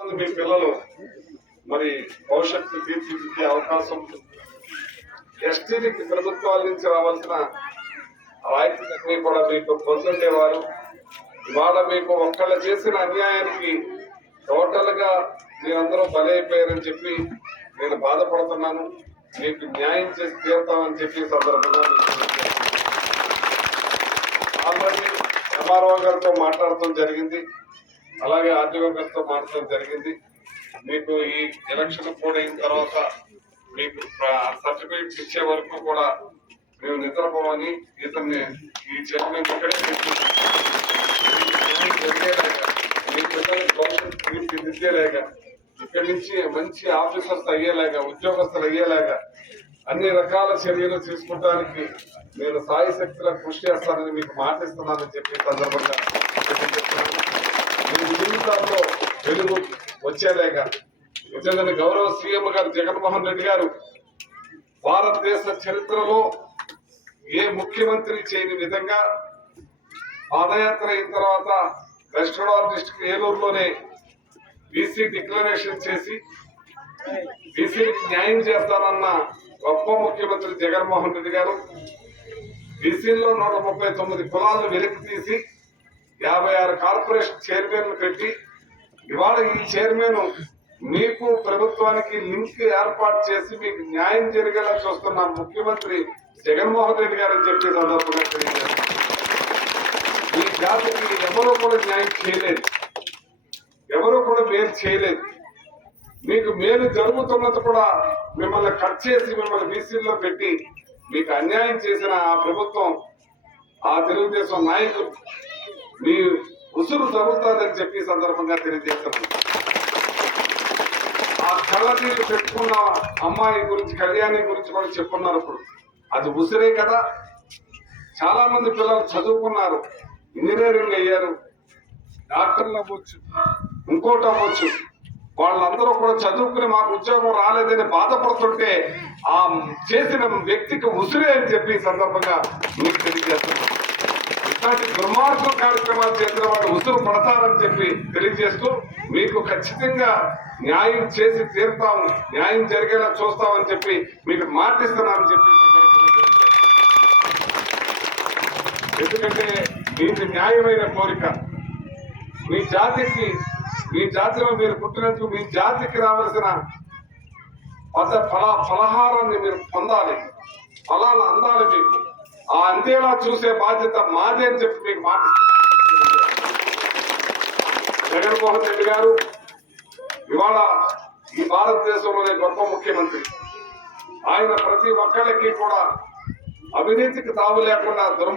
మీ పిల్లలు మరి భవిష్యత్తు తీర్చిదిద్దే అవకాశం ఎస్టీకి ప్రభుత్వాల నుంచి రావాల్సిన రాయితీలన్నీ కూడా మీకు పొందుండేవారు. ఇవాళ మీకు ఒక్కళ్ళు చేసిన అన్యాయానికి టోటల్గా మీరందరూ బలైపోయారని చెప్పి నేను బాధపడుతున్నాను. మీకు న్యాయం చేసి తీరుతామని చెప్పి సందర్భంగా ఆల్రెడీ ఎంఆర్ఓ గారితో మాట్లాడటం జరిగింది. అలాగే ఆర్టీఓ మాట్లాడడం జరిగింది. మీకు ఈ ఎలక్షన్ కూడా తర్వాత మీకు సర్టిఫికేట్ ఇచ్చే వరకు కూడా మేము నిద్రపోమని ఇతన్ని ఈ చైర్మన్ ఇక్కడే పెట్టి ఇక్కడి నుంచి మంచి ఆఫీసర్స్ అయ్యేలాగా ఉద్యోగస్తులు అయ్యేలాగా అన్ని రకాల చర్యలు తీసుకోవడానికి నేను సాయి శక్తిలో కృషి చేస్తానని మీకు మాటిస్తున్నానని చెప్పి సందర్భంగా మీ జీవితాల్లో వెలుగు వచ్చేలాగా నిజంగా గౌరవ సీఎం గారు జగన్మోహన్ రెడ్డి గారు భారతదేశ చరిత్రలో ఏ ముఖ్యమంత్రి చేయని విధంగా పాదయాత్ర అయిన తర్వాత వెస్ట్ గోదావరి డిస్టిక్ ఏలూరులోనే బీసీ డిక్లరేషన్ చేసి బీసీకి న్యాయం చేస్తానన్న గొప్ప ముఖ్యమంత్రి జగన్మోహన్ రెడ్డి గారు బీసీల్లో నూట ముప్పై తొమ్మిది కులాలను వెలికి తీసి యాభై ఆరు కార్పొరేషన్ చైర్మన్ పెట్టి ఇవాళ ఈ చైర్మన్ మీకు ప్రభుత్వానికి లింక్ ఏర్పాటు చేసి మీకు న్యాయం జరిగేలా చూస్తున్న ముఖ్యమంత్రి జగన్మోహన్ రెడ్డి గారు అని చెప్పి సందర్భంగా తెలియజేస్తున్నారు ఈ జాతికి ఎవరూ కూడా న్యాయం చేయలేదు. ఎవరూ కూడా మేలు చేయలేదు. మీకు మేలు జరుగుతున్నది కూడా మిమ్మల్ని కట్ చేసి మిమ్మల్ని బీసీల్లో పెట్టి మీకు అన్యాయం చేసిన ఆ ప్రభుత్వం ఆ తెలుగుదేశం నాయకులు మీ ఉసురు జరుగుతుందని చెప్పి సందర్భంగా తెలియజేస్తున్నాను. ఆ కళ్ళనీళ్ళు పెట్టుకున్న అమ్మాయి గురించి కళ్యాణి గురించి కూడా చెప్పున్నారు ఇప్పుడు. అది ఉసిరే కదా. చాలా మంది పిల్లలు చదువుకున్నారు ఇంజనీరింగ్ అయ్యారు డాక్టర్లు అవ్వచ్చు ఇంకోటి అవ్వచ్చు. వాళ్ళందరూ కూడా చదువుకుని మాకు ఉద్యోగం రాలేదని బాధపడుతుంటే ఆ చేసిన వ్యక్తికి ఉసిరే అని చెప్పి సందర్భంగా మీకు తెలియజేస్తున్నాను. ఇట్లాంటి దుర్మార్గం కార్యక్రమాలు చేసిన వాళ్ళు ఉసురు పడతారని చెప్పి తెలియజేస్తూ మీకు ఖచ్చితంగా న్యాయం చేసి తీరుతాము న్యాయం జరిగేలా చూస్తామని చెప్పి మీకు మాటిస్తున్నానని చెప్పి ఎందుకంటే మీకు న్యాయమైన కోరిక. మీ జాతికి మీ జాతిలో మీరు పుట్టినందుకు మీ జాతికి రావాల్సిన పద ఫల ఫలహారాన్ని మీరు పొందాలి. ఫలాలు అందాలి. ఆ అందేలా చూసే బాధ్యత మాదే అని చెప్పి మీకు మాట జగన్మోహన్ రెడ్డి గారు ఇవాళ ఈ భారతదేశంలోనే గొప్ప ముఖ్యమంత్రి. ఆయన ప్రతి ఒక్కరికి కూడా అవినీతికి తావు లేకుండా దుర్మ